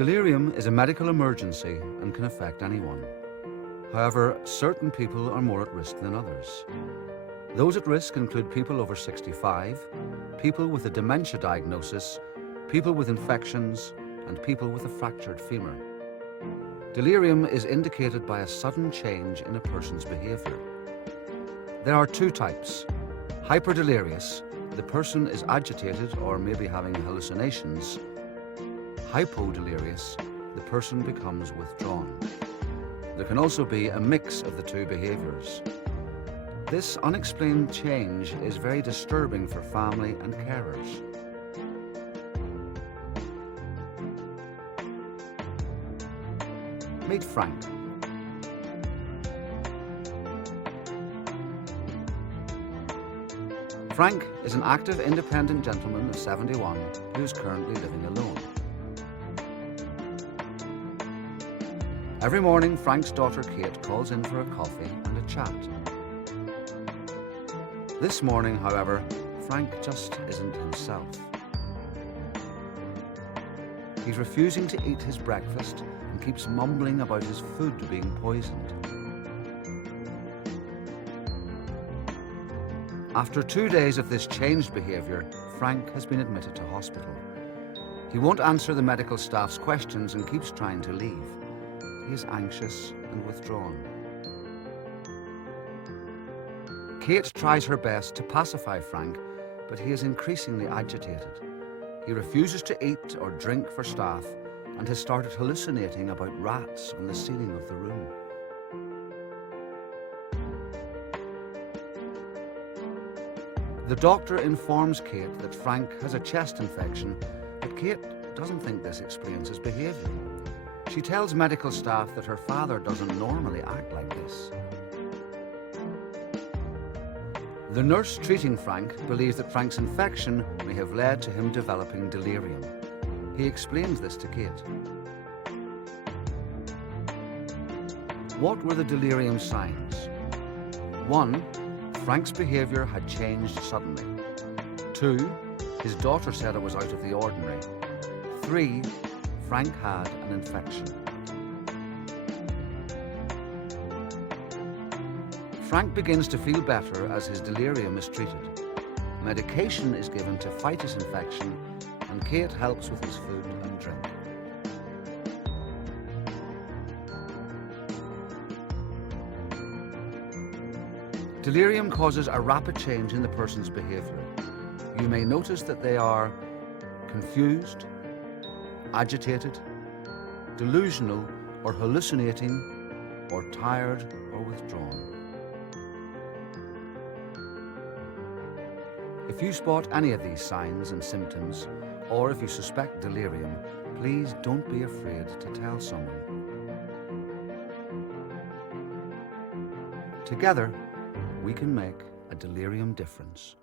Delirium is a medical emergency and can affect anyone. However, certain people are more at risk than others. Those at risk include people over 65, people with a dementia diagnosis, people with infections, and people with a fractured femur. Delirium is indicated by a sudden change in a person's behavior. There are two types. Hyperdelirious, the person is agitated or maybe having hallucinations. Hypodelirious, the person becomes withdrawn. There can also be a mix of the two behaviors. This unexplained change is very disturbing for family and carers. Meet Frank. Frank is an active, independent gentleman of 71 who is currently living alone. Every morning, Frank's daughter Kate calls in for a coffee and a chat. This morning, however, Frank just isn't himself. He's refusing to eat his breakfast and keeps mumbling about his food being poisoned. After 2 days of this changed behavior, Frank has been admitted to hospital. He won't answer the medical staff's questions and keeps trying to leave. He is anxious and withdrawn. Kate tries her best to pacify Frank, but he is increasingly agitated. He refuses to eat or drink for staff and has started hallucinating about rats on the ceiling of the room. The doctor informs Kate that Frank has a chest infection, but Kate doesn't think this explains his behavior. She tells medical staff that her father doesn't normally act like this. The nurse treating Frank believes that Frank's infection may have led to him developing delirium. He explains this to Kate. What were the delirium signs? 1. Frank's behavior had changed suddenly. 2. His daughter said it was out of the ordinary. 3. Frank had an infection. Frank begins to feel better as his delirium is treated. Medication is given to fight his infection, and Kate helps with his food and drink. Delirium causes a rapid change in the person's behavior. You may notice that they are confused, agitated, delusional or hallucinating, or tired or withdrawn. If you spot any of these signs and symptoms, or if you suspect delirium, please don't be afraid to tell someone. Together, we can make a delirium difference.